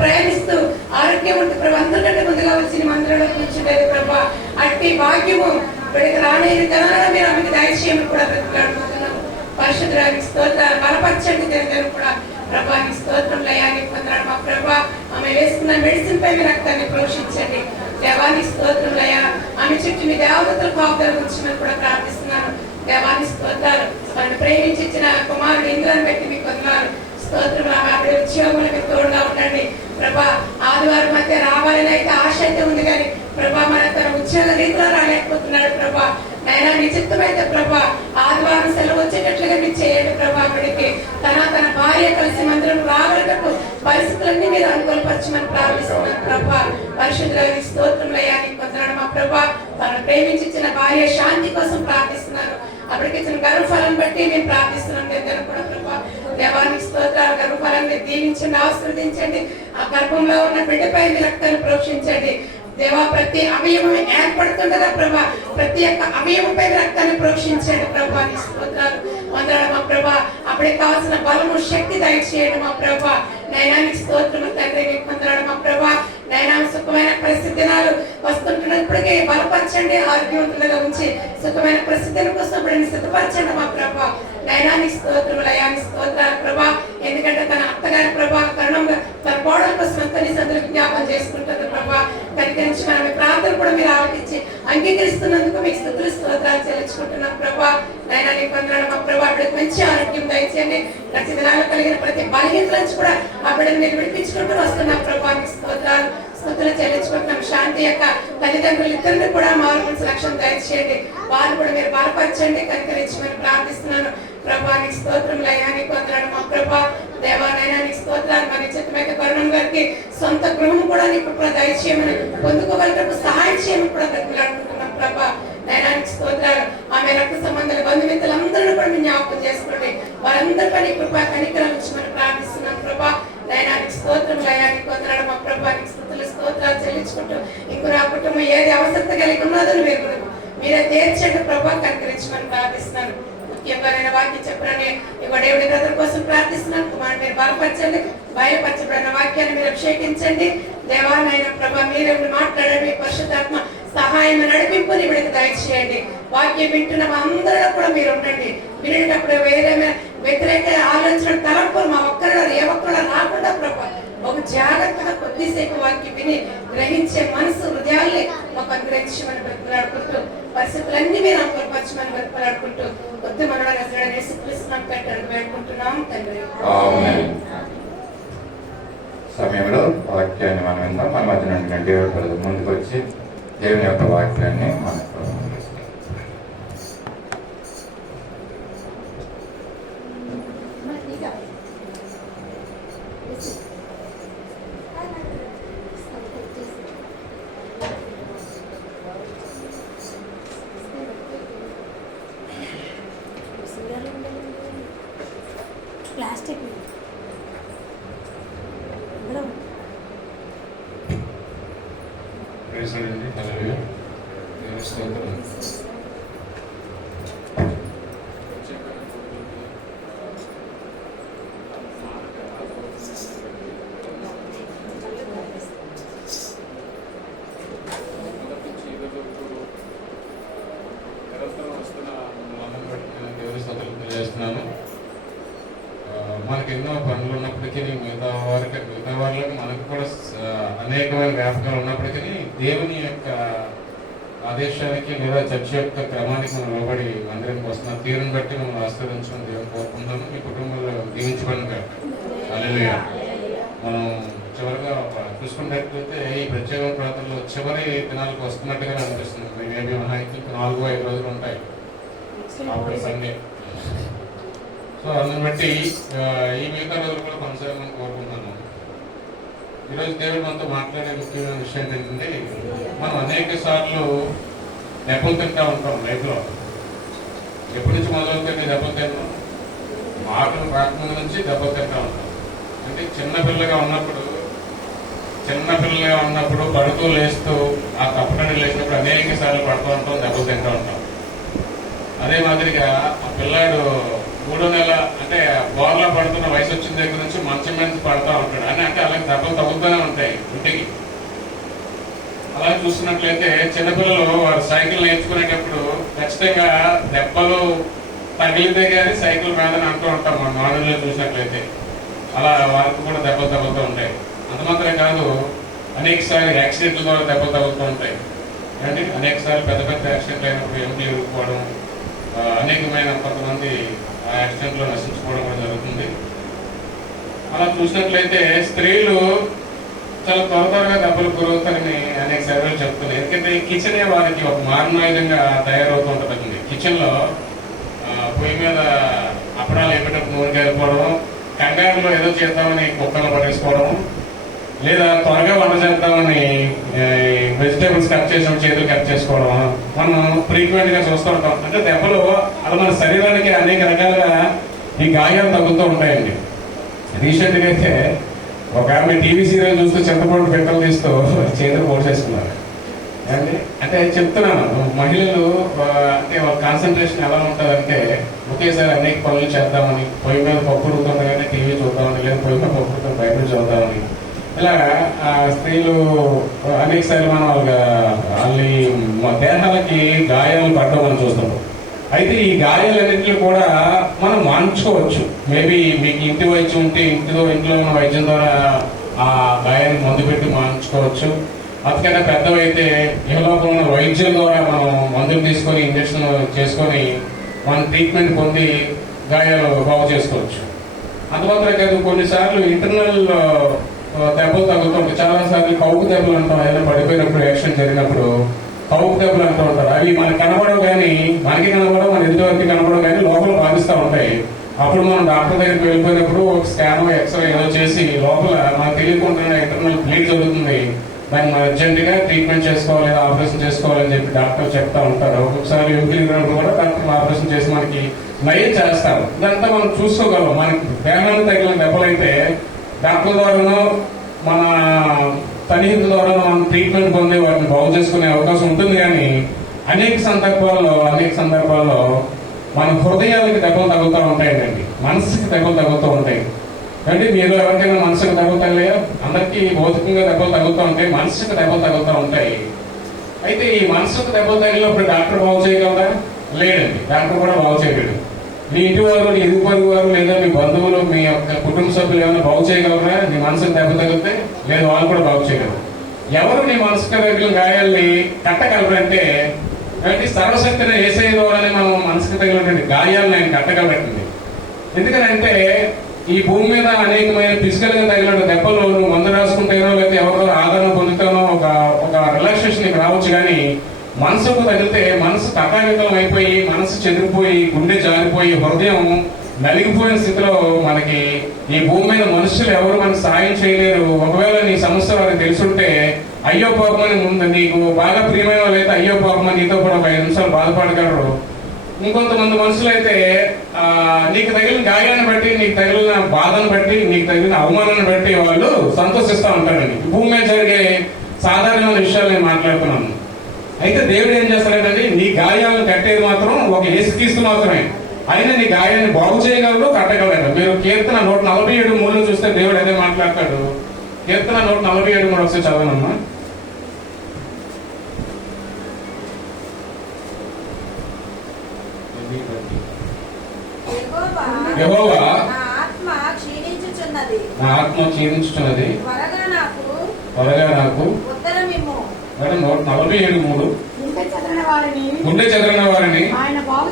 ప్రయాణిస్తూ ఆరోగ్యం ఉంటే ప్రభు అందరికంటే ముందుగా వచ్చి మందిరంలో కూర్చుండేది ప్రభా. అట్టి భాగ్యము ఇక్కడికి రానేది కదా మీరు ఆమెకి దయచేయమని కూడా బ్రతిలాడుకుంటున్నాము. పరిశుద్ధురానికి స్తోత్రాలు, బలపరచండి జరుగుతారు కూడా ప్రభానికి స్తోత్రం లయానికి పొందాడు మా ప్రభా. ఆమె వేసుకున్న మెడిసిన్ పై మీ రక్తాన్ని పోషించండి దేవానికి స్తోత్రం లయ. ఆమె చుట్టూ మీ దేవతల కాపుదల గురించి కూడా ప్రార్థిస్తున్నాను దేవానికి స్తోత్రాలు. ఆమెను ప్రేమించి ఇచ్చిన కుమారుడు ఇంద్రాన్ని బట్టి మీకు వందనాలు స్తోత్రం. ఆవిడ ఉద్యోగులకు తోడుగా ఉండండి ప్రభా. ఆదివారం మధ్య రావాలని అయితే ఆశ అయితే ఉంది కానీ ప్రభా మన తన ఉద్యోగ రీతిలో రాలేకపోతున్నాడు ప్రభా. నైనా నిశ్చితమైతే ప్రభా ఆదివారం సెలవు వచ్చేటట్లుగా మీరు చేయండి ప్రభా. అక్కడికి తన భార్య కలిసి మందిరం రావడానికి పరిస్థితులన్నీ మీరు అనుకూలపరచమని ప్రార్థిస్తున్నాను ప్రభా. పరిశుద్ధులకు స్తోత్రం లయానికి పొందడం మా ప్రభా. తను ప్రేమించిన భార్య శాంతి కోసం ప్రార్థిస్తున్నాను. అప్పటికి ఇచ్చిన గర్భఫలం బట్టి నేను ప్రార్థిస్తున్నాను దగ్గర కూడా ప్రభా. దేవానికి స్తోత్రాలు. గర్భఫలాన్ని దీవించండి, ఆశీర్వదించండి. ఆ గర్భంలో ఉన్న బిడ్డపై మీ రక్తాన్ని ప్రోక్షించండి దేవా. ప్రతి అవయవం ఏర్పడుతుండగా ప్రభా ప్రతి ఒక్క అవయవంపై రక్తాన్ని ప్రోక్షించండి ప్రభా. నీ స్తోత్రాలు వందనాలు మా ప్రభా. అప్పటికి కావాల్సిన బలము శక్తి దయచేయండి మా ప్రభా. నైనానికి స్తోత్రము తండ్రి నీకు వందనాలు మా ప్రభా. నైనా సుఖమైన పరిస్థితులు వస్తుంటున్నప్పటికీ బలపరచండి, ఆరోగ్యవంతులుగా ఉంచి సుఖమైన పరిస్థితుల కోసం సిద్ధపరచండి మా ప్రభా. నైనానికి స్తోత్రము లయానికి స్తోత్రాలు ప్రభా. ఎందుకంటే తన అత్తగారి ప్రభా కరుణంగా తన కోడల కోసం అంతా నీ సందులకు జ్ఞాపం చేసుకుంటుంది ప్రభా. కనికరించి మన ప్రార్థన కూడా మీరు ఆలోచించి అంగీకరిస్తున్నందుకు మీకు స్తుతులు స్తోత్రాలు చెల్లించుకుంటున్నాం ప్రభా. నైనా నీకు వందనాలు మా ప్రభా. అప్పటికి మంచి ఆరోగ్యం దయచేయండి. రచనలో కలిగిన ప్రతి బలహీనత నుంచి కూడా ఆ బిడ్డను మీరు విడిపించుకుంటూ వస్తున్నాం ప్రభా. మీకు స్తోత్రాలు స్తుతులు చెల్లించుకుంటున్నాం. శాంతి యొక్క తల్లిదండ్రులు ఇద్దరిని కూడా మారుమనసు లక్ష్యం దయచేయండి. వారు కూడా మీరు బలపరచండి, కనికరించమని ప్రార్థిస్తున్నాను ప్రభా. నీకు స్తోత్రం లయానికి వందనాలు మా ప్రభా. దేవానైనా నీకు స్తోత్రాలు. మరి చిత్తమైతే కరుణం గారికి సొంత గృహం కూడా నీకు దయచేయమని పొందుకోగలిగినప్పుడు సహాయం చేయమని కూడా బ్రతిలాడుకుంటున్నాం ప్రభా. నైనానికి స్తోత్రాలు. ఆమె రక్త సంబంధాల బంధుమిత్రులందరినీ కూడా మీరు జ్ఞాపకం చేసుకోండి. వారందరిపై నీ కృప కనికరం ఇచ్చమని ప్రార్థిస్తున్నాను ప్రభా. నైనానికి స్తోత్రం లయానికి వందనాలు మా ప్రభా. నీకు స్తుతులు స్తోత్రాలు చెల్లించుకుంటూ ఇంకో నా కుటుంబం ఏది అవసరత కలిగి ఉన్నదో మీరే తీర్చండి ప్రభా. కనికరించమని ప్రార్థిస్తున్నాను. ముఖ్యంగా వాక్యం చెప్పాలని ఇవ్వ దేవుడి బ్రదర్ కోసం ప్రార్థిస్తున్నాను. కుమారుడు మీరు బలపరచండి, బయలుపరచబడిన వాక్యాన్ని మీరు అభిషేకించండి దేవాలైన ప్రభా. మీరే మాట్లాడండి, పరిశుద్ధాత్మ సహాయం నడిపింపుని ఇవిడికి దయచేయండి. వాక్యం వింటున్న అందరూ కూడా మీరు ఉండండి. వినేటప్పుడు వేరే వ్యతిరేక ఆలోచన తలంపులు మా ఒక్కరిలో ఏ ఒక్కరిలో రాకుండా ప్రభా ఒక జాగ్రత్తగా కొద్దిసేపు వాక్యం విని గ్రహించే మనసు హృదయాల్ని మాకు అనుగ్రహించమని బ్రతిలాడుకుంటూ పరిస్థితులన్నీ మీరు అనుకూలపరచమని బ్రతిలాడుకుంటూ కొద్ది మనోడని యేసుక్రీస్తునామమున పెట్టండి వేడుకుంటున్నాం తండ్రి. సమయంలో వాక్యాన్ని మనం విందాం. మన మధ్య నుండి దేవుడు ముందుకు వచ్చి దేవుని యొక్క వాక్యాన్ని మనకు ప్లాస్టిక్ మనకి ఎన్నో పనులు ఉన్నప్పటికీ మిగతా వాళ్ళకి మనకు కూడా అనేకమైన వ్యాపకాలు ఉన్నప్పటికీ దేవుని యొక్క ఆదేశానికి లేదా చర్చ యొక్క క్రమానికి మనం లోబడి మందిరానికి వస్తున్న తీరుని బట్టి మనం ఆస్వాదించడం దేవుని కోరుకుంటున్నాము. మీ కుటుంబంలో దీవించబడిన హల్లెలూయా. మనం చివరిగా చూసుకున్నట్లయితే ఈ ప్రత్యేక ప్రాంతంలో చివరి దినాలకు వస్తున్నట్టుగా అనిపిస్తుంది. మేబీ మనకి 4-5 రోజులు ఉంటాయి ఆఫ్టర్ సండే. సో అందుని బట్టి ఈ మిగతా రోజులు కూడా కొనసాగమని కోరుకుంటున్నాను. ఈరోజు దేవుడు మనతో మాట్లాడే ముఖ్యమైన విషయం ఏంటంటే, మనం అనేక సార్లు దెబ్బలు తింటూ ఉంటాం లైఫ్లో. ఎప్పటి నుంచి మొదలవుతుంది దెబ్బలు తింటాం? మాటలు రాకముందు నుంచి దెబ్బలు తింటూ ఉంటాం. అంటే చిన్నపిల్లగా ఉన్నప్పుడు పడుతూ లేస్తూ ఆ తప్పటడి లేచినప్పుడు అనేక సార్లు పడుతూ ఉంటాం, దెబ్బలు తింటూ ఉంటాం. అదే మాదిరిగా ఆ పిల్లాడు 3వ నెల అంటే బోర్లా పడుతున్న వయసు వచ్చిన దగ్గర నుంచి మంచం మీద పడుతూ ఉంటాడు అని, అంటే అలాగే దెబ్బలు తగ్గుతూనే ఉంటాయి ఇంటికి. అలా చూస్తున్నట్లయితే చిన్నపిల్లలు వారు సైకిల్ నేర్చుకునేటప్పుడు ఖచ్చితంగా దెబ్బలు తగిలితే కానీ సైకిల్ మీదని అంటూ ఉంటాం మనం నానుల్లో చూసినట్లయితే. అలా వారికి కూడా దెబ్బలు తగులుతూ ఉంటాయి. అంత మాత్రమే కాదు, అనేక సార్లు యాక్సిడెంట్ల ద్వారా దెబ్బలు తగులుతూ ఉంటాయి. అంటే అనేక సార్లు పెద్ద పెద్ద యాక్సిడెంట్లు అయినప్పుడు ఎముకలు ఇరుక్కుపోవడం, అనేకమైన కొంతమంది ఆ యాక్సిడెంట్లో నశించుకోవడం కూడా జరుగుతుంది. అలా చూసినట్లయితే స్త్రీలు చాలా త్వరగా దెబ్బలు గురవుతారని అనేక సర్వేలు చెప్తున్నాయి. ఎందుకంటే కిచెనే వారికి ఒక మారణాయుధంగా తయారవుతూ ఉంటుందండి. కిచెన్ లో పొయ్యి మీద అప్పడాలు వేపేటప్పుడు నూనె వెళ్ళిపోవడం, కంగారులో ఏదో చేద్దామని కుక్కలు పడేసుకోవడం, లేదా త్వరగా వంట చేద్దామని వెజిటేబుల్స్ కట్ చేసిన చేతులు కట్ చేసుకోవడం మనం ఫ్రీక్వెంట్ గా చూస్తూ ఉంటాం. అంటే దెబ్బలు అలా మన శరీరానికి అనేక రకాలుగా ఈ గాయాలు తగ్గుతూ ఉంటాయండి. రీసెంట్ గా అయితే ఒక ఆమె టీవీ సీరియల్ చూస్తూ చింతపండు పెట్టలు తీస్తూ చేతులు పోసేసుకున్నారు. అంటే చెప్తున్నాను, మహిళలు అంటే వాళ్ళ కాన్సన్ట్రేషన్ ఎలా ఉంటుందంటే ఒకేసారి అనేక పనులు చేద్దామని, పొయ్యి మీద పప్పు ఉడుకుతుండగానే టీవీ చూద్దామని, లేదా పొయ్యి మీద పప్పు ఉడుకుతుంది బయట చూద్దామని, ఇలా స్త్రీలు అనేక సార్లు మనం వాళ్ళ దేహాలకి గాయాలు పడడం మనం చూస్తాం. అయితే ఈ గాయాలన్నింటినీ కూడా మనం మాన్చుకోవచ్చు. మేబీ మీకు ఇంటి వైద్యం ఉంటే ఇంట్లో ఉన్న వైద్యం ద్వారా ఆ గాయాన్ని మందు పెట్టి మాన్చుకోవచ్చు. అందుకనే పెద్దవైతే ఇహలోపల ఉన్న వైద్యం ద్వారా మనం మందులు తీసుకొని ఇంజక్షన్ చేసుకొని మనం ట్రీట్మెంట్ పొంది గాయాలు బాగు చేసుకోవచ్చు. అందుమాత్రమే కాదు, కొన్నిసార్లు ఇంటర్నల్ దెబ్బలు తగ్గుతుంటాయి. చాలా సార్లు కౌకు దెబ్బలు అంటాం. ఏదైనా పడిపోయినప్పుడు యాక్సిడెంట్ జరిగినప్పుడు కౌకు దెబ్బలు అంటూ ఉంటారు. అవి మనకి కనబడవు, కానీ మనకి కనబడవు, మన ఎదుటి వరకు కనబడవు, కానీ లోపల బాధిస్తూ ఉంటాయి. అప్పుడు మనం డాక్టర్ దగ్గరికి వెళ్ళిపోయినప్పుడు ఒక స్కాన్ ఎక్స్రే ఏదో చేసి లోపల మనకు తెలియకుండా ఇంటర్నల్ బ్లీడ్ జరుగుతుంది, దాన్ని మనం అర్జెంట్ గా ట్రీట్మెంట్ చేసుకోవాలి, లేదా ఆపరేషన్ చేసుకోవాలని చెప్పి డాక్టర్ చెప్తా ఉంటారు. ఒక్కొక్కసారి ఎముకలు కూడా డాక్టర్ ఆపరేషన్ చేసి మనకి నయం చేస్తారు. ఇదంతా మనం చూసుకోగలం. మనకి దేహానికి తగిలిన దెబ్బలైతే డాక్టర్ ద్వారానో మన సన్నిహితుల ద్వారా మనం ట్రీట్మెంట్ పొంది వాటిని బాగు చేసుకునే అవకాశం ఉంటుంది. కానీ అనేక సందర్భాల్లో మన హృదయాలకి దెబ్బలు తగ్గుతూ ఉంటాయండి, మనసుకి దెబ్బలు తగ్గుతూ ఉంటాయి. అంటే మీరు ఎవరికైనా మనసుకు దెబ్బలు తగిలాయో? అందరికీ భౌతికంగా దెబ్బలు తగ్గుతూ ఉంటాయి, మనసుకు దెబ్బలు తగ్గుతూ ఉంటాయి. అయితే ఈ మనసుకు దెబ్బలు తగిలినప్పుడు డాక్టర్ బాగు చేయగలరా? లేదండి, డాక్టర్ కూడా బాగు చేయలేడు. మీ ఇంటి వారు, నీ ఎదుగు పొరుగు వారు, లేదా మీ బంధువులు, మీ యొక్క కుటుంబ సభ్యులు ఏమైనా బాగు చేయగలరా? నీ మనసుకు దెబ్బ తగిలితే లేదు, వాళ్ళు కూడా బాగు చేయగలరు. ఎవరు నీ మనసుకు తగిలిన గాయాల్ని కట్టగలరంటే సర్వశక్తిని యేసయ్య ద్వారానే మనం మనసుకు తగిలినటువంటి గాయాలను ఆయన కట్టగలరండి. ఎందుకంటే ఈ భూమి మీద అనేకమైన ఫిజికల్ గా తగిలిన దెబ్బలు నువ్వు మందు రాసుకుంటేనో లేకపోతే ఎవరో ఆదరణ పొందుతానో ఒక రిలాక్సేషన్ నీకు రావచ్చు. కానీ మనసుకు తగిలితే మనసు కథావికలం అయిపోయి, మనసు చెదిరిపోయి, గుండె జారిపోయి, హృదయం నలిగిపోయిన స్థితిలో మనకి ఈ భూమి మీద మనుషులు ఎవరు మనకు సాయం చేయలేరు. ఒకవేళ నీ సమస్య వారికి తెలుసుంటే అయ్యో పాపమని ముందు నీకు బాగా ప్రియమైన వాళ్ళైతే అయ్యో పాపమని నీతో కూడా ఒక 5 నిమిషాలు బాధపడగలరు. ఇంకొంతమంది మనుషులు అయితే నీకు తగిలిన గాయాన్ని బట్టి, నీకు తగిలిన బాధను బట్టి, నీకు తగిలిన అవమానాన్ని బట్టి వాళ్ళు సంతోషిస్తూ ఉంటారండి. భూమి మీద జరిగే సాధారణమైన విషయాలు నేను మాట్లాడుతున్నాను. అయితే దేవుడు ఏం చేస్తాడంటే నీ గాయాలను కట్టేది మాత్రం ఒక యేసుక్రీస్తు మాత్రమే. అయినా నీ గాయాన్ని బాగు చేయగలరు, కట్టగలరు. మీరు కీర్తన 147:3 చూస్తే దేవుడు అదే మాట్లాడతాడు. కీర్తన 147:3 ఒకసారి చదవనమ్మా. యెహోవా నా ఆత్మ క్షీణించుచున్నది, త్వరగా నాకు ఉత్తరమిమ్ము. 147:3 గుండె చెదరిన వారిని ఆయన బాగు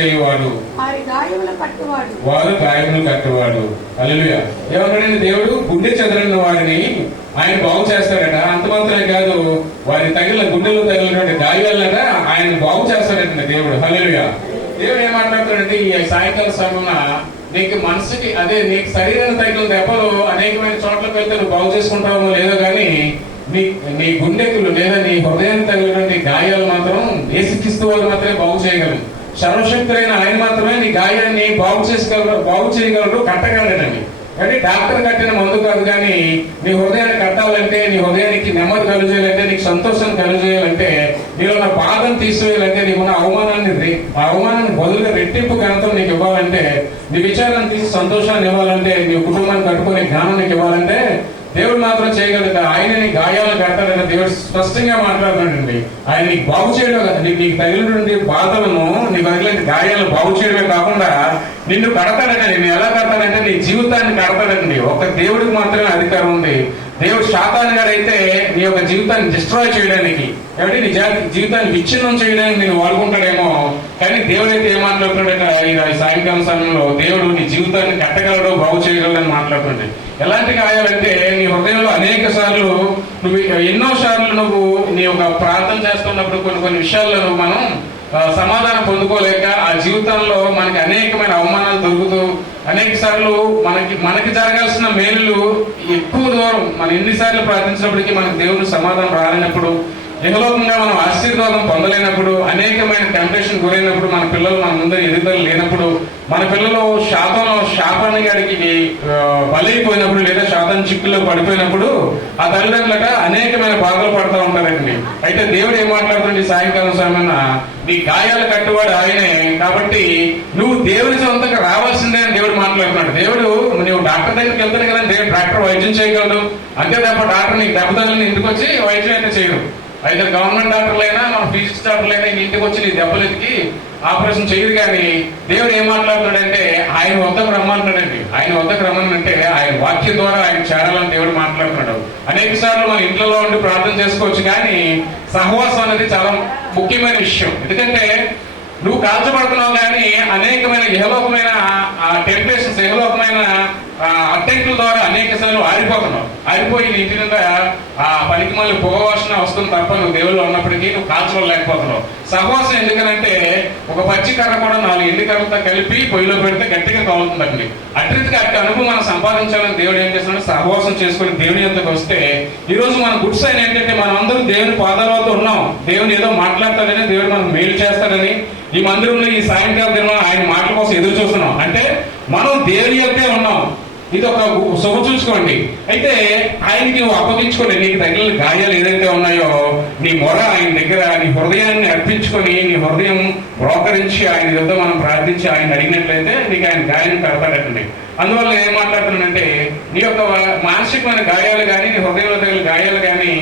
చేయువాడు, వారు గాయములు కట్టువాడు. హల్లెలూయా. ఏమన్నాడండి దేవుడు? గుండె చెదరిన వారిని ఆయన బాగు చేస్తాడట. అంత మాత్రమే కాదు, వారి తగిలిన గుండెలో తగిలినటువంటి గాయాలట ఆయన బాగు చేస్తాడట దేవుడు. హల్లెలూయా. దేవుడు ఏం మాట్లాడుతాడంటే ఈ సాయంకాల సమయమున నీకు మనసుకి అదే నీకు శరీరాన్ని తగిలిన దెబ్బలు అనేకమైన చోట్లకు వెళ్తే నువ్వు బాగు చేసుకుంటావో లేదో, కానీ నీ గుండెకులు లేదా నీ హృదయాన్ని తగిలినటువంటి గాయాలు మాత్రం యేసుక్రీస్తు వాళ్ళు మాత్రమే బాగు చేయగలరు. సర్వశక్తులైన ఆయన మాత్రమే నీ గాయాన్ని బాగు చేయగలరు, కట్టగలరండి. కానీ డాక్టర్ కట్టిన మందు కాదు. కానీ నీ హృదయాన్ని కట్టాలంటే, నీ హృదయానికి నెమ్మది కలుగజేయాలంటే, నీకు సంతోషం కలుగజేయాలంటే, నీలో ఉన్న బాధను తీసివేయాలంటే, నీకున్న అవమానాన్ని బదులుగా రెట్టింపు ఘనత నీకు ఇవ్వాలంటే, నీ విచారాన్ని తీసి సంతోషాన్ని ఇవ్వాలంటే, నీ కుటుంబాన్ని కట్టుకునే జ్ఞానం నీకు ఇవ్వాలంటే దేవుడు మాత్రం చేయగలుగుతా. ఆయన నీ గాయాలు కట్టాలని దేవుడు స్పష్టంగా మాట్లాడుతున్నాడండి. ఆయన నీకు బాగు చేయడం కదా, నీకు తగిలినటువంటి బాధలను, నీకు తగిలిన గాయాలను బాగు చేయడమే కాకుండా నిన్ను కడతాడండి. నిన్ను ఎలా కడతాడంటే నీ జీవితాన్ని కడతాడండి. ఒక దేవుడికి మాత్రమే అధికారం ఉంది. దేవుడు సాతాను గారు అయితే నీ యొక్క జీవితాన్ని డిస్ట్రాయ్ చేయడానికి, కాబట్టి నీ జీవితాన్ని విచ్ఛిన్నం చేయడానికి నేను వాడుకుంటాడేమో. కానీ దేవుడు అయితే ఏం మాట్లాడుతున్నాడట ఈ సాయంకాలం సమయంలో, దేవుడు నీ జీవితాన్ని కట్టగలడు, బాగు చేయగలడు అని మాట్లాడుతున్నాడు. ఎలాంటి గాయాలంటే నీ హృదయంలో అనేక సార్లు ఎన్నో సార్లు నువ్వు నీ యొక్క ప్రార్థన చేస్తున్నప్పుడు కొన్ని విషయాల్లో మనం సమాధానం పొందుకోలేక ఆ జీవితంలో మనకి అనేకమైన అవమానాలు దొరుకుతూ, అనేక సార్లు మనకి జరగాల్సిన మేలులు ఎక్కువ దూరం మనం ఎన్నిసార్లు ప్రార్థించినప్పటికీ మనకి దేవుని సమాధానం రాలేనప్పుడు, ఇహలోకంగా మనం ఆశీర్వాదం పొందలేనప్పుడు, అనేకమైన టెంప్టేషన్ గురైనప్పుడు, మన పిల్లలు మన ముందర ఎదుగుదల లేనప్పుడు, మన పిల్లలు శాపాన్ని గారికి బలైపోయినప్పుడు, లేదా శాతాన్ని చిక్కుల్లో పడిపోయినప్పుడు ఆ తల్లిదండ్రులట అనేకమైన బాధలు పడుతూ ఉంటారండి. అయితే దేవుడు ఏం మాట్లాడుతుంది సాయంకాలం సమయాన, నీ గాయాలు కట్టువాడు ఆయనే, కాబట్టి నువ్వు దేవుని సొంతంగా రావాల్సిందే అని దేవుడు మాట్లాడుతున్నాడు. దేవుడు నువ్వు డాక్టర్ దగ్గరికి వెళ్తాడు కదా, దేవుడు డాక్టర్ వైద్యం చేయగలడు, అంతే తప్ప డాక్టర్ నీకు దెబ్బతల్ని ఇంటికి వచ్చి వైద్యం అయితే చేయరు. అయితే గవర్నమెంట్ డాక్టర్లైనా, మన ఫిజిక్స్ డాక్టర్లైనా ఇంటికి వచ్చి నీ దెబ్బలెతికి ఆపరేషన్ చేయరు. కానీ దేవుడు ఏం మాట్లాడుతున్నాడంటే ఆయన వద్దకు రమ్మంటున్నాడండి. ఆయన వద్దకు రమ్మనంటే ఆయన వాక్యం ద్వారా ఆయన చేరాలని దేవుడు మాట్లాడుతున్నాడు. అనేక సార్లు మన ఇంట్లో ఉండి ప్రార్థన చేసుకోవచ్చు, కానీ సహవాసం అనేది చాలా ముఖ్యమైన విషయం. ఎందుకంటే నువ్వు కాల్చబడుతున్నావు, కానీ అనేకమైన ఇహలోకమైన టెంప్టేషన్స్, ఇహలోకమైన అడ్డంకుల ద్వారా అనేక సార్లు ఆరిపోయి నీ ఇంటి నిండా ఆ పనికి మళ్ళీ పొగవాసన వస్తుంది తప్ప నువ్వు దేవుళ్ళు ఉన్నప్పటికీ నువ్వు కాల్చలేకపోతున్నావు. సహవాసం ఎందుకనంటే ఒక పచ్చి కర్ర కూడా 4 ఎండు కర్రలతో కలిపి పొయ్యిలో పెడితే గట్టిగా కాలుతుందండి. అట్రీతిగా అట్టి అనుభవం మనం సంపాదించాలని దేవుడు ఏం చేస్తున్నాడు, సహవాసం చేసుకుని దేవుని యొద్దకు వస్తే, ఈ రోజు మన గుడ్ సైన్ ఏంటంటే మనం అందరూ దేవుని పాదాలతో ఉన్నాం. దేవుని ఏదో మాట్లాడతాడని, దేవుడు మనం మేలు చేస్తాడని ఈ మందిరంలో ఈ సాయంకాలం దినం ఆయన మాటల కోసం ఎదురు చూస్తున్నాం. అంటే మనం దేవుని యొద్దే ఉన్నాం. ఇది ఒక శుభ చూసుకోండి. అయితే ఆయనకి నువ్వు అప్పగించుకోండి. నీకు తగిలిన గాయాలు ఏదైతే ఉన్నాయో నీ మొర ఆయన దగ్గర, నీ హృదయాన్ని అర్పించుకొని, నీ హృదయం బ్రోకరించి ఆయన యొద్ద మనం ప్రార్థించి ఆయన అడిగినట్లయితే నీకు ఆయన గాయం కడతాడండి. అందువల్ల ఏం మాట్లాడుతున్నానంటే, నీ యొక్క మానసికమైన గాయాలు కానీ, నీ హృదయంలో తగిలిన గాయాలు కానీ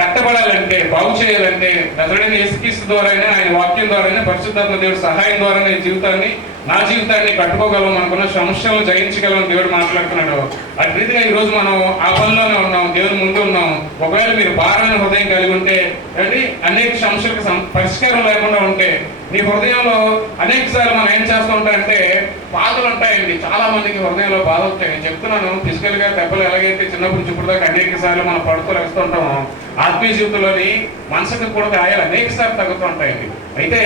కట్టబడాలంటే, బాగు చేయాలంటే నజరేయుడైన యేసుక్రీస్తు ద్వారానే, ఆయన వాక్యం ద్వారానే, పరిశుద్ధాత్మ దేవుడి సహాయం ద్వారా నా జీవితాన్ని కట్టుకోగలం, మనకున్న సమస్యలను జయించగలం దేవుడు మాట్లాడుతున్నాడు. అటు రీతిగా ఈ రోజు మనం ఆ పనిలోనే ఉన్నాం, దేవుని ముందు ఉన్నాం. ఒకవేళ మీరు భారమైన హృదయం కలిగి ఉంటే, అనేక సమస్యలకు పరిష్కారం లేకుండా ఉంటే, నీ హృదయంలో అనేక సార్లు మనం ఏం చేస్తూ ఉంటాయంటే బాధలు ఉంటాయండి. చాలా మందికి హృదయంలో బాధ ఉంటాయి. నేను చెప్తున్నాను, ఫిజికల్ గా దెబ్బలు ఎలాగైతే చిన్నప్పుడు ఇప్పుడు దాకా అనేక సార్లు మనం పడుతూ వేస్తుంటాము, ఆత్మీయ జీవితంలోని మనసుకు కూడా గాయాలు అనేక సార్లు తగ్గుతూ ఉంటాయండి. అయితే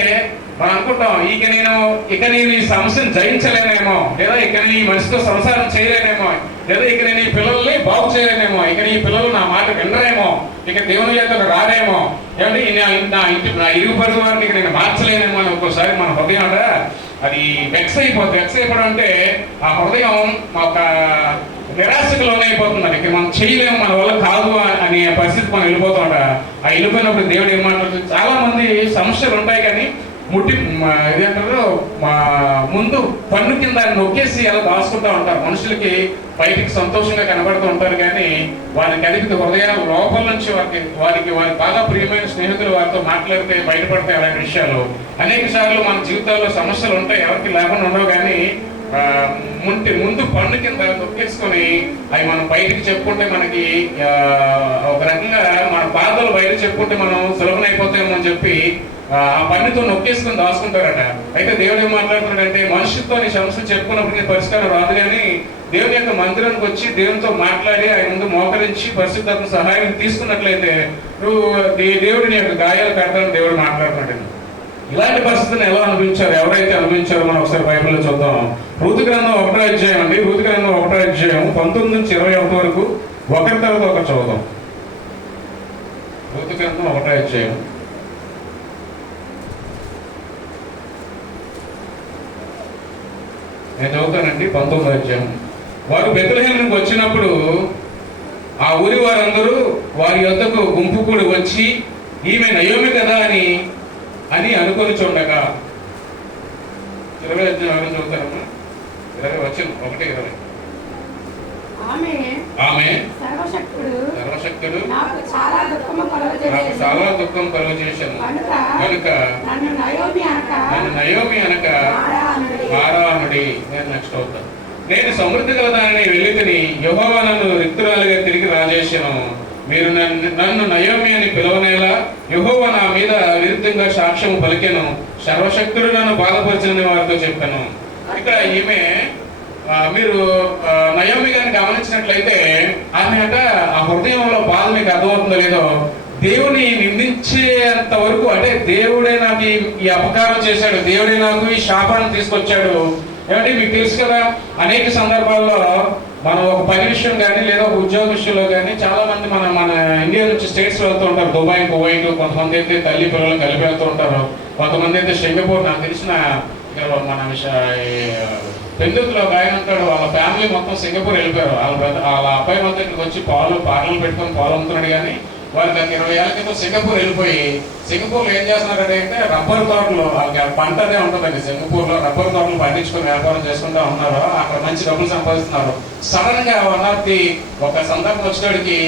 మనం అనుకుంటాం, ఇక నేను ఈ సమస్యను జయించలేనేమో, లేదా ఇక నేను ఈ మనిషితో సంసారం చేయలేనేమో, లేదా ఇక నేను ఈ పిల్లల్ని బాగు చేయలేనేమో, ఇక ఈ పిల్లలు నా మాట వినరేమో, ఇక దేవుని యొక్క రారేమో, ఏమంటే నా ఇరుగు పొరుగు వారిని నేను మార్చలేనేమో అని ఒక్కోసారి మన హృదయం అది వెక్స్ అయిపోవడం అంటే ఆ హృదయం ఒక నిరాశకు లోనైపోతుంది. ఇక మనం చేయలేము, మన వల్ల కాదు అనే పరిస్థితి మనం వెళ్ళిపోతాం. ఆ వెళ్ళిపోయినప్పుడు దేవుడు ఏం మాట్లాడుతుంది, చాలా మంది సమస్యలు ఉంటాయి, కానీ ఇదేంటారు ముందు పన్ను కింద నొక్కేసి అలా దాచుకుంటూ ఉంటారు. మనుషులకి బయటికి సంతోషంగా కనబడుతూ ఉంటారు, కానీ వారి కలిపి హృదయాల లోపల నుంచి వారికి బాగా ప్రియమైన స్నేహితులు వారితో మాట్లాడితే బయటపడతాయి అలాంటి విషయాలు. అనేక సార్లు మన జీవితాల్లో సమస్యలు ఉంటాయి, ఎవరికి లేకుండా ఉండవు, కానీ ముందు పన్ను కింద నొక్కేసుకొని అవి మనం బయటికి చెప్పుకుంటే మనకి ఒక రకంగా మన బాధలు బయట చెప్పుకుంటే మనం సులభనైపోతామో అని చెప్పి ఆ పన్నుతో నొక్కేసుకొని దాచుకుంటారట. అయితే దేవుడు ఏం మాట్లాడుతున్నాడంటే, మనుషులతో నీ సమస్యలు చెప్పుకున్నప్పుడు నీ పరిష్కారం రాదు, కానీ దేవుని యొక్క మందిరానికి వచ్చి దేవునితో మాట్లాడి ఆయన ముందు మోకరించి పరిశుద్ధాత్మ సహాయం తీసుకున్నట్లయితే నువ్వు దేవుడిని యొక్క గాయాలు కడతానని దేవుడు మాట్లాడుతున్నాడు. ఇలాంటి పరిస్థితిని ఎలా అనుభవించారు, ఎవరైతే అనుభవించారో మనం ఒకసారి బైబిల్లో చూద్దాం. ఋతు గ్రంథం 1వ అధ్యాయం అండి. ఋతు గ్రంథం 1వ అధ్యాయం 19 నుంచి 21 వరకు ఒకరి తర్వాత ఒకరు చదువుదాం. ఋతు గ్రంథం 1వ అధ్యాయం నేను చదువుతానండి. 19వ అధ్యాయం వారు బెత్లెహేమునకు వచ్చినప్పుడు ఆ ఊరి వారందరూ వారి యొద్దకు గుంపు కూడి వచ్చి ఈమె నయోమి కదా అని అనుకొని చూడగా 20 ఎవరైనా చదువుతారమ్మా? 20 వచ్చింది 1:20. ఆమె సర్వశక్తుడు నాకు చాలా దుఃఖం కలుగజేశాను కనుక నన్ను నయోమి అనక మారా అనుడి. నేను నెక్స్ట్ అవుతాను. నేను సమృద్ధి గలదానని వెళ్ళితిని, యెహోవా నన్ను రిక్తురాలుగా తిరిగి రాజేశాను. మీరు నన్ను నయోమి అని పిలవనేలా, యెహోవా నా మీద విరుద్ధంగా సాక్ష్యము పలికెను, సర్వశక్తుడు నన్ను బాధపరిచిన వారితో చెప్పాను. ఇక్కడ ఈమె మీరు నయోమి గారిని గమనించినట్లయితే ఆమె ఆ హృదయంలో బాధ మీకు అర్థమవుతుందో లేదో, దేవుని నిందించేంత వరకు, అంటే దేవుడే నాకు ఈ అపకారం చేశాడు, దేవుడే నాకు ఈ శాపాన్ని తీసుకొచ్చాడు. ఏమంటే మీకు తెలుసు కదా, అనేక సందర్భాల్లో మనం ఒక పని విషయం కానీ లేదా ఒక ఉద్యోగ విషయంలో కానీ చాలా మంది మన ఇండియా నుంచి స్టేట్స్ వెళ్తూ ఉంటారు, దుబాయ్, కువైట్, కొంతమంది అయితే తల్లి పిల్లలు కలిపి వెళ్తూ ఉంటారు, కొంతమంది అయితే సింగపూర్. నాకు తెలిసిన మన పెందుతులో ఒక ఆయన ఉంటాడు, వాళ్ళ ఫ్యామిలీ మొత్తం సింగపూర్ వెళ్ళిపోయారు. వాళ్ళ అబ్బాయి మొత్తం ఇక్కడికి వచ్చి పాటలు పెట్టుకొని పాలు అమ్ముతున్నాడు. కానీ వాళ్ళు దానికి 20 ఏళ్ళ క్రితం సింగపూర్ వెళ్ళిపోయి సింగపూర్లో ఏం చేస్తున్నారంటే రబ్బర్ తోటలు, వాళ్ళకి పంట అదే ఉంటుందండి, సింగపూర్లో రబ్బర్ తోటలు పండించుకొని వ్యాపారం చేసుకుంటూ ఉన్నారు. అక్కడ మంచి డబ్బులు సంపాదిస్తున్నారు. సడన్ గా ఒక సందర్భం వచ్చేటికి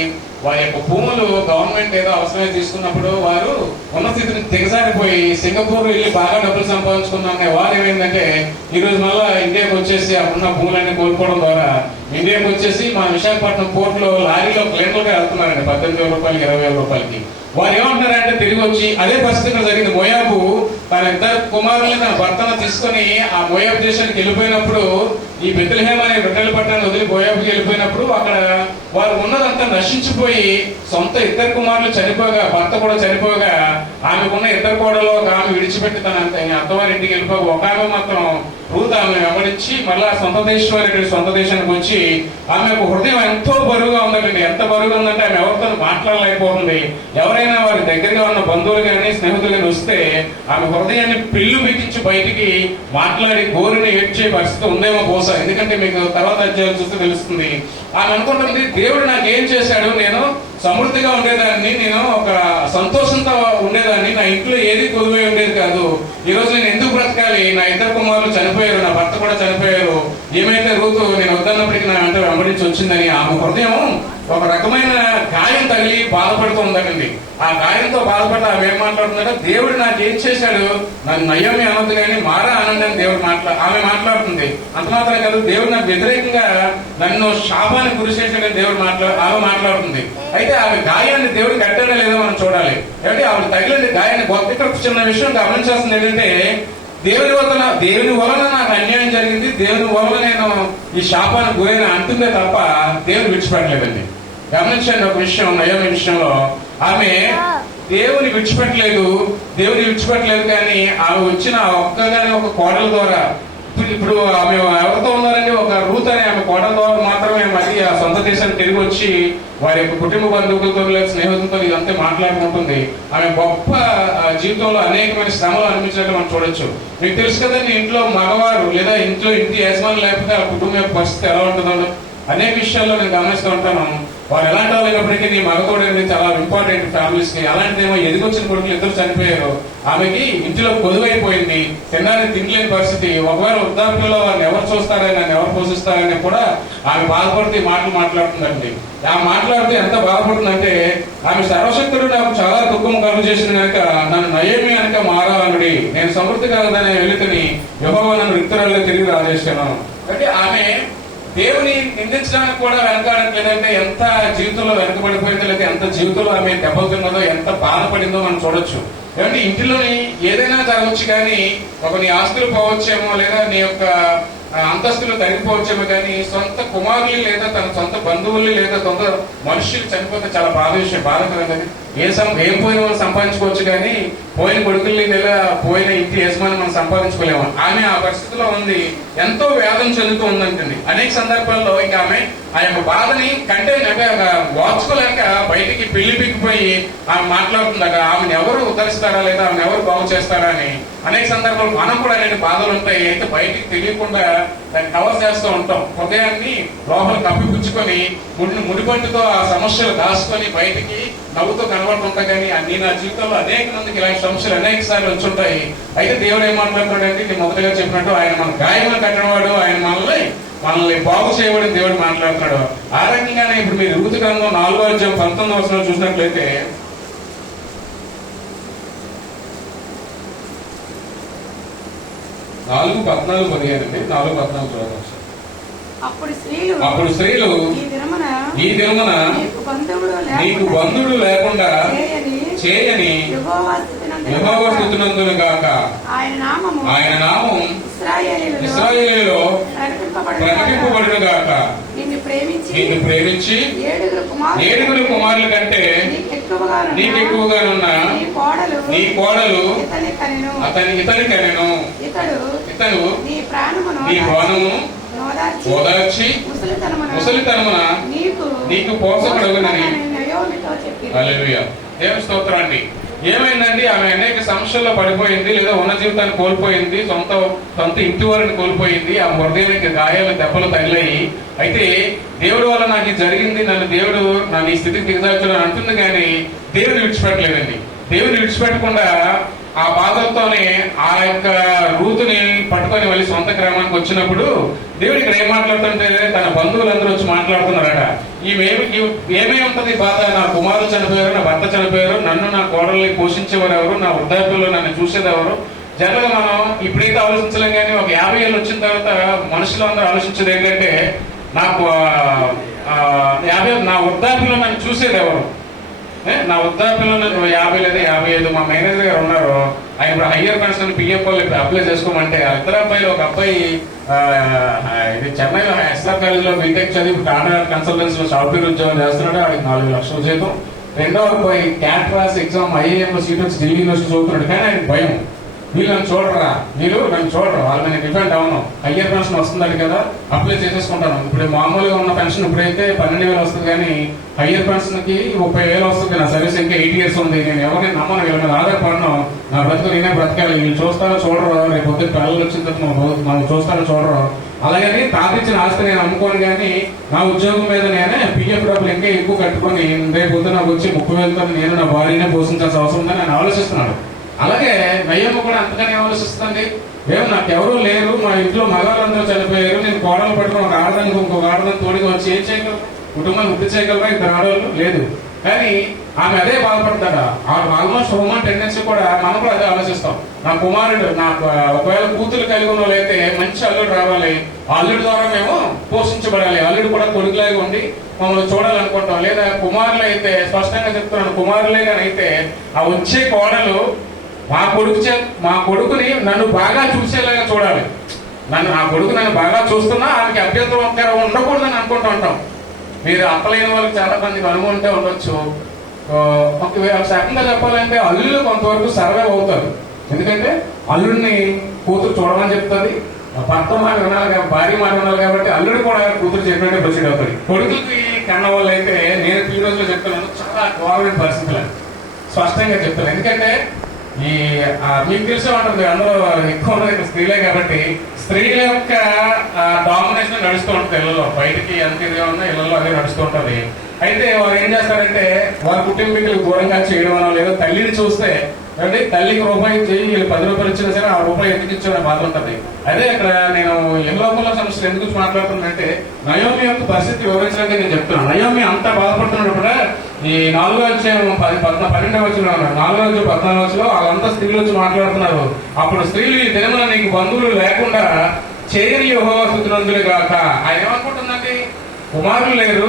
వారి యొక్క భూములు గవర్నమెంట్ ఏదో అవసరమే తీసుకున్నప్పుడు వారు ఉన్న స్థితిని దిగజారిపోయి సింగపూర్ వెళ్ళి బాగా డబ్బులు సంపాదించుకున్నాక వారు ఏమైందంటే ఈ రోజు మళ్ళా ఇండియాకి వచ్చేసి అక్కడున్న భూములన్నీ కోల్పోవడం ద్వారా ఇండియాకి వచ్చేసి మన విశాఖపట్నం పోర్ట్ లో లారీలో క్లీనర్గా వెళ్తున్నారండి 18,000 రూపాయలకి 20,000 రూపాయలకి. వారు ఏమంటున్నారంటే తిరిగి వచ్చి అదే పరిస్థితిలో జరిగింది. మోయాబు తన 2 కుమారుల్ని తన భర్తను తీసుకొని ఆ మోయాబు దేశానికి వెళ్ళిపోయినప్పుడు, ఈ బెత్లెహేమ్ అనే రొట్టెల పట్టణాన్ని వదిలి మోయాబుకి వెళ్ళిపోయినప్పుడు అక్కడ వారు ఉన్నదంతా నశించిపోయి సొంత 2 కుమారులు చనిపోగా, భర్త కూడా చనిపోగా, ఆమెకున్న 2 కోడలు ఒక ఆమె విడిచిపెట్టి తన అత్తవారి ఇంటికి వెళ్ళిపోగా, ఒక ఆమె మాత్రం రూత్ ఆమె వెంబడించి మళ్ళా సొంత దేశానికి వచ్చి ఆమె యొక్క హృదయం ఎంతో బరువుగా ఉందండి. ఎంత బరువుగా ఉందంటే ఆమె ఎవరితో మాట్లాడలేకపోతుంది. ఎవరైనా వారి దగ్గరగా ఉన్న బంధువులు కానీ స్నేహితులు కానీ వస్తే ఆమె హృదయాన్ని పిల్లు బిగించి బయటికి మాట్లాడి గోరుని ఏడ్చే పరిస్థితి ఉందేమో బహుశా. ఎందుకంటే మీకు తర్వాత అధ్యాయాలు చూస్తే తెలుస్తుంది. ఆమె అనుకుంటుంది, దేవుడు నాకు ఏం చేశాడు, నేను సమృద్ధిగా ఉండేదాన్ని, నేను ఒక సంతోషంతో ఉండేదాన్ని, నా ఇంట్లో ఏది కొదువై ఉండేది కాదు, ఈ రోజు నేను ఎందుకు బ్రతకాలి, నా 2 కుమారులు చనిపోయారు, నా భర్త కూడా చనిపోయారు, ఏమైతే రూతు నేను వద్దన్నప్పటికీ నా వెంట వెంబడించి వచ్చిందని ఆమె హృదయం ఒక రకమైన గాయం తగిలి బాధపడుతూ ఉందండి. ఆ గాయంతో బాధపడి ఆమె ఏం మాట్లాడుతుందంటే, దేవుడు నాకు ఏం చేశాడు, నన్ను నయోమి అనొద్దు కానీ మారా అనండి అని ఆమె మాట్లాడుతుంది. అంత మాత్రం కాదు, దేవుడు నాకు వ్యతిరేకంగా నన్ను శాపానికి గురి చేశాడని ఆమె మాట్లాడుతుంది. అయితే ఆమె గాయాన్ని దేవుడు కట్టాడా లేదో మనం చూడాలి. అంటే ఆవిడ తగిలిన గాయాన్ని ఇక్కడ చిన్న విషయం గమనించాల్సింది ఏంటంటే, దేవుని వలన నాకు అన్యాయం జరిగింది, దేవుని వలన నేను ఈ శాపానికి గురైన అంటుందే తప్ప దేవుని విడిచిపెట్టలేదండి. గమనించండి ఒక విషయం, నయోమి విషయంలో ఆమె దేవుని విడిచిపెట్టలేదు కానీ ఆమె వచ్చిన ఒక్కగానే ఒక కోడల ద్వారా, ఇప్పుడు ఆమె ఎవరితో ఉన్నారంటే ఒక రూత్ అనే ఆమె కోడల ద్వారా మాత్రమే మళ్ళీ ఆ సొంత దేశానికి తిరిగి వచ్చి వారి యొక్క కుటుంబ బంధువులతో లేదా స్నేహితులతో ఇదంతా మాట్లాడుకుంటుంది. ఆమె గొప్ప జీవితంలో అనేకమైన శ్రమలు అనిపించినట్టు మనం చూడొచ్చు. మీకు తెలుసు కదండి, ఇంట్లో మగవారు లేదా ఇంటి యజమానులు లేకపోతే ఆ కుటుంబం యొక్క పరిస్థితి ఎలా ఉంటుందో అనేక విషయాల్లో నేను గమనిస్తూ ఉంటాను. వారు ఎలాంటి వాళ్ళు అయినప్పటికీ మగతోడు అనేది చాలా ఇంపార్టెంట్ ఫ్యామిలీస్ కి. అలాంటిదేమో ఎదిగొచ్చిన కొడుకులు 2 చనిపోయారు, ఆమెకి ఇంటిలో కొదువైపోయింది, తినడానికి తినలేని పరిస్థితి. ఒకవేళ వృద్ధాప్యంలో వారిని ఎవరు చూస్తారని, నన్ను ఎవరు పోషిస్తారని కూడా ఆమె బాధపడుతూ మాట్లాడుతుందండి. ఆమె మాట్లాడితే ఎంత బాధపడుతుందంటే, ఆమె సర్వశక్తుడు నాకు చాలా దుఃఖం కలుగు చేసిన కనుక నన్ను నయోమి అనక మారా అనుడి, నేను సమృద్ధి కలదనే వెళుతుని యెహోవా నన్ను రిక్తురాలుగా తిరిగి రాజేశాను. అంటే ఆమె దేవుని నిందించడానికి కూడా వెనకాడట్లేదంటే ఎంత జీవితంలో వెనకబడిపోయిందో, లేదా ఎంత జీవితంలో ఆమె దెబ్బతిన్నదో, ఎంత బాధపడిందో మనం చూడొచ్చు. ఏమంటే ఇంటిలోని ఏదైనా జరగవచ్చు కానీ, నీ ఆస్తులు పోవచ్చేమో, లేదా నీ యొక్క అంతస్తులు తగ్గిపోవచ్చేమో, కానీ సొంత కుమారులు లేదా తన సొంత బంధువులు లేదా సొంత మనుషులు చనిపోతే చాలా బాధకరంగా. ఏం పోయిన మనం సంపాదించుకోవచ్చు కానీ పోయిన కొడుకుల్ని లేదా పోయిన ఇంటి యజమాని మనం సంపాదించుకోలేము. ఆమె ఆ పరిస్థితిలో ఉంది, ఎంతో వేదన చెందుతూ ఉందంటండి. అనేక సందర్భాల్లో ఇంకా ఆమె ఆ యొక్క బాధని కంటే అంటే వాచుకోలేక బయటికి పెళ్లి పిక్కిపోయి ఆమె మాట్లాడుతుందట. ఆమెను ఎవరు ఉద్ధరిస్తారా లేదా ఆమెను ఎవరు బాగు చేస్తారా అని అనేక సందర్భాలు మనం కూడా అనేక బాధలు ఉంటాయి. అయితే బయటికి తెలియకుండా దాన్ని కవర్ చేస్తూ ఉంటాం. హృదయాన్ని లోపల కప్పిపుచ్చుకొని ముడిపట్టుతో ఆ సమస్యలు దాచుకొని బయటికి నవ్వుతో కనబడుతుంటాయి. కానీ అన్ని నా జీవితంలో అనేక మందికి ఇలాంటి సమస్యలు అనేక సార్లు వచ్చుంటాయి. అయితే దేవుడు ఏం మాట్లాడుతున్నాడంటే, నేను మొదటగా చెప్పినట్టు ఆయన మన గాయములు కట్టినవాడు, ఆయన మనల్ని బాగు చేయబడిన దేవుడు మాట్లాడుతున్నాడు. ఆ రకంగానే ఇప్పుడు మీరు ఋతు గ్రంథం 4:19 చూసినట్లయితే, 4:14-15 అండి. 4:14 చూడవచ్చు. అప్పుడు స్త్రీలు ఈ దినమున నీకు బంధువుడు లేకుండా చేయని యెహోవా స్తుతినందును గాక. ఆయన నామం ఇశ్రాయేలులో ప్రకటింపబడును గాక. నిన్ను ప్రేమించి 7 కుమారుల కంటే నీకు ఎక్కువగానున్న నీ కోడలు ఇతని కనెను. ఇతడు నీ ప్రాణమును ఓదార్చి ముసలితనమున నీకు పోషకుడగునని. హల్లెలూయా. దేవుని స్తోత్రం అండి. ఏమైందండి, ఆమె అనేక సమస్యల్లో పడిపోయింది, లేదా ఉన్న జీవితాన్ని కోల్పోయింది, సొంత ఇంటి వారిని కోల్పోయింది, ఆ హృదయానికి గాయాలు దెబ్బలు తగిలాయి. అయితే దేవుడి వల్ల నాకు ఇది జరిగింది, దేవుడు నన్ను ఈ స్థితికి దిగజార్చుని అంటుంది. కానీ దేవుడు విడిచిపెట్టలేదండి. దేవుడు విడిచిపెట్టకుండా ఆ బాధలతోనే ఆ యొక్క రూతుని పట్టుకొని మళ్ళీ సొంత గ్రామానికి వచ్చినప్పుడు దేవుడు ఇక్కడ ఏం మాట్లాడుతుంటే, తన బంధువులందరూ వచ్చి మాట్లాడుతున్నారట. ఏమేమి ఉంటది బాధ? నా కుమారులు చనిపోయారు, నా భర్త చనిపోయారు, నన్ను నా కోడల్ని పోషించేవారు ఎవరు, నా వృద్ధాప్యంలో నన్ను చూసేది ఎవరు? జనరల్గా మనం ఇప్పుడైతే ఆలోచించలేం, కానీ ఒక 50 ఏళ్ళు వచ్చిన తర్వాత మనుషులు అందరూ ఆలోచించేది ఏంటంటే, నాకు నా వృద్ధాప్యంలో నన్ను చూసేది ఎవరు, నా వృద్ధాప్యంలో 50 లేదా 55. మా మేనేజర్ గారు ఉన్నారు, ఆయన ఇప్పుడు హయ్యర్ పెన్షన్ పిఎఫ్ వాళ్ళు అప్లై చేసుకోమంటే, ఇద్దరు అబ్బాయిలు, ఒక అబ్బాయి ఇది చెన్నైలో ఎస్ఆర్ కాలేజ్లో బీటెక్ చదివి టాటా కన్సల్టెన్సీలో సాఫ్ట్వేర్ ఉద్యోగం చేస్తున్నాడు, వాడికి 4 లక్షల జీతం. రెండో అబ్బాయి క్యాట్ రాస్ ఎగ్జామ్ ఐఏఎంలో సీట్ వచ్చి ఢిల్లీ యూనివర్సిటీ చదువుతున్నాడు. కానీ ఆయనకు భయం, వీళ్ళు నన్ను చూడరా, నన్ను చూడరు, వాళ్ళ నేను డిపెండ్ అవును, హయ్యర్ పెన్షన్ వస్తుందండి కదా అప్లై చేసేసుకుంటాను. ఇప్పుడు మామూలుగా ఉన్న పెన్షన్ ఇప్పుడైతే 12,000 వస్తుంది, కానీ హయ్యర్ పెన్షన్ కి 30,000 వస్తుంది. నా సర్వీస్ ఇంకా 8 years ఉంది. నేను ఎవరిని నమ్మను, వీళ్ళ మీద ఆధారపడను. నా బ్రతుకు నేనే బ్రతకాలి. వీళ్ళు చూస్తారో చూడరు, రేపు పొద్దున్న పిల్లలు వచ్చిన తర్వాత మనం చూస్తారో చూడరు. అలాగని తాతిచ్చిన ఆస్తి నేను అమ్ముకోను, కానీ నా ఉద్యోగం మీద నేనే పిఎఫ్ డబ్బులు ఇంకా ఎక్కువ కట్టుకొని రేపు పొద్దున నాకు వచ్చి 30,000 నేను నా భార్యనే పోషించాల్సిన అవసరం ఉందని ఆయన ఆలోచిస్తున్నాడు. అలాగే నయ్యమ్మ కూడా అంతగానే ఆలోచిస్తుంది. నాకు ఎవరూ లేరు, మా ఇంట్లో మగవాళ్ళందరూ చనిపోయారు, నేను కోడలు పట్టుకుని ఒక ఆడదానికి ఇంకొక ఆడదాన్ని తోడుగా వచ్చి ఏం చేయగలరు, కుటుంబాన్ని వృద్ధి చేయగలరా? 2 ఆడవాళ్ళు లేదు. కానీ ఆమె అదే బాధపడతాడా. ఆల్మోస్ట్ హ్యూమన్ టెండెన్సీ కూడా మనం కూడా అదే ఆలోచిస్తాం. నా కుమారుడు, నాకు ఒకవేళ కూతురు కలిగి ఉన్న వాళ్ళైతే మంచి అల్లుడు రావాలి, అల్లుడి ద్వారా మేము పోషించబడాలి, అల్లుడు కూడా కొడుకులాగా ఉండి మమ్మల్ని చూడాలనుకుంటాం. లేదా కుమారులు అయితే, స్పష్టంగా చెప్తున్నాను, కుమారులే కానీ అయితే ఆ వచ్చే కోడలు మా కొడుకుని నన్ను బాగా చూసేలాగా చూడాలి. నా కొడుకు నన్ను బాగా చూస్తున్నా ఆమెకి అభ్యంతరం ఉండకూడదని అనుకుంటూ ఉంటాం. మీరు అప్పలేని వాళ్ళకి చాలా మందికి అనుభవం ఉంటే ఉండొచ్చు. ఒక రకంగా చెప్పాలంటే అల్లుళ్ళు కొంతవరకు సర్వైవ్ అవుతారు. ఎందుకంటే అల్లుడిని కూతురు చూడమని చెప్తుంది, భర్త మాట వినాలి, భార్య మాట వినాలి. కాబట్టి అల్లుడు కూడా కూతురు చెప్పినట్టే ప్రొసీడ్ అవుతుంది. కొడుకుకి కన్న వాళ్ళు అయితే నేను ఈ రోజులో చెప్తున్నాను, చాలా ఘోరమైన పరిస్థితులు స్పష్టంగా చెప్తాను. ఎందుకంటే మీకు తెలిసే ఉంటుంది, అందులో ఎక్కువ ఉన్నది స్త్రీలే. కాబట్టి స్త్రీల యొక్క డామినేషన్ నడుస్తూ ఉంటుంది ఇళ్లలో. బయటికి ఎంత ఇదిగా ఉన్నా ఇళ్లలో అదే నడుస్తూ ఉంటది. అయితే వారు ఏం చేస్తారంటే, వారి కుటుంబీకులకు దూరంగా చేయడం అనో, లేదా తల్లిని చూస్తే అంటే తల్లికి రూపాయి చేయి, వీళ్ళు 10 రూపాయలు ఇచ్చినా సరే ఆ రూపాయి ఎందుకు ఇచ్చారనే బాధ ఉంటుంది. అదే అక్కడ నేను యెహోవా సమస్యలు ఎందుకు మాట్లాడుతున్నానంటే, నయోమి యొక్క పరిస్థితి వివరించడానికి నేను చెప్తున్నాను. నయోమి అంత బాధపడుతున్నప్పుడు కూడా ఈ 4వ అధ్యాయం 12వ వచనంలో 4వ అధ్యాయం 14వ వచనంలో వాళ్ళంతా స్త్రీలు వచ్చి మాట్లాడుతున్నారు. అప్పుడు స్త్రీలు ఈ దినమున నీకు బంధువులు లేకుండా చేయని యెహోవా స్తుతినందులు గాక. ఆయన ఏమనుకుంటుందండి, కుమారులు లేరు,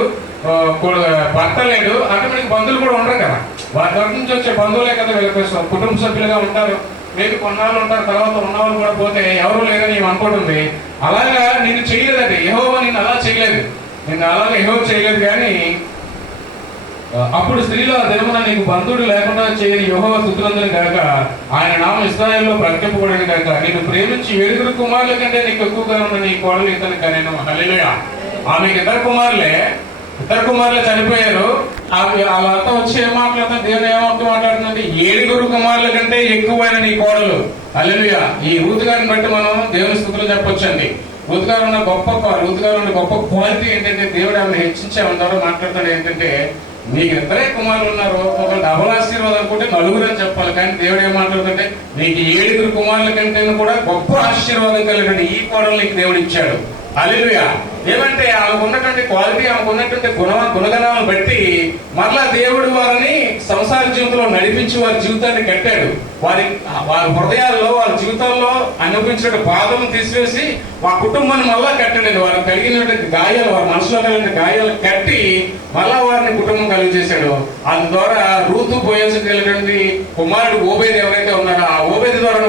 భర్త లేడు అంటే మనకి బంధువులు కూడా ఉండరు కదా. వారి తరఫు నుంచి వచ్చే బంధువులే కదా వీళ్ళకి కుటుంబ సభ్యులుగా ఉంటారు. మీకు కొన్నాళ్ళు ఉంటారు, తర్వాత ఉన్నవాళ్ళు కూడా పోతే ఎవరు లేదని నేను అనుకుంటుంది. అలాగా నేను చేయలేదండి, యెహోవా నిన్ను అలా చేయలేదు, నిన్ను అలాగే యెహోవా చేయలేదు. కానీ అప్పుడు స్త్రీలో ఆ దినమున నీకు బంధువుడు లేకుండా చేయని యెహోవా స్తుతినందును గాక. ఆయన నామం ఇశ్రాయేలులో ప్రకటింపబడిన గాక. నిన్ను ప్రేమించి 7 కుమారుల కంటే నీకు ఎక్కువగా ఉన్న నీ కోడలు ఇతను కనెను. హల్లెలూయా. ఆమెకి ఇద్దరు కుమారులే చనిపోయారు. వాళ్ళంతా వచ్చి ఏం మాట్లాడుతున్నారు, దేవుని ఏమంటూ మాట్లాడుతుందంటే 7 కుమారుల కంటే ఎక్కువైన నీ కోడలు. హల్లెలూయా. ఈ రూతు గారిని బట్టి మనం దేవుని స్తుతులు చెప్పొచ్చండి. రూతు గారు ఉన్న గొప్ప క్వాలిటీ ఏంటంటే దేవుడు ఆమెను హెచ్చించే ద్వారా మాట్లాడుతాడు ఏంటంటే, మీకు 2 కుమారులు ఉన్నారు, ఒక డబుల్ ఆశీర్వాదం అనుకుంటే 9 అని చెప్పాలి. కానీ దేవుడు ఏం మాట్లాడుతుంటే, నీకు 7 కుమారుల కంటే కూడా గొప్ప ఆశీర్వాదం కలిగిన ఈ కోడలు నీకు దేవుడు ఇచ్చాడు. హల్లెలూయా. ఏమంటే ఆమెకు ఉన్నటువంటి క్వాలిటీ, ఆమెకు ఉన్నటువంటి గుణగణాలను బట్టి మరలా దేవుడు వారిని సంసార జీవితంలో నడిపించి వారి జీవితాన్ని కట్టాడు. వారి హృదయాల్లో, వారి జీవితాల్లో అనుభవించిన బాధలను తీసివేసి ఆ కుటుంబాన్ని మళ్ళా కట్టాడు. వారికి కలిగినటువంటి గాయాలు, వారి మనసులో కలిగిన గాయాలు కట్టి మళ్ళా వారిని కుటుంబం కలిగి చేశాడు. అందుద్వారా రూతు బోయజు కలిగినటువంటి కుమారుడు ఓబేదు ఎవరైతే ఉన్నారో ఆ ఓబేదు ద్వారా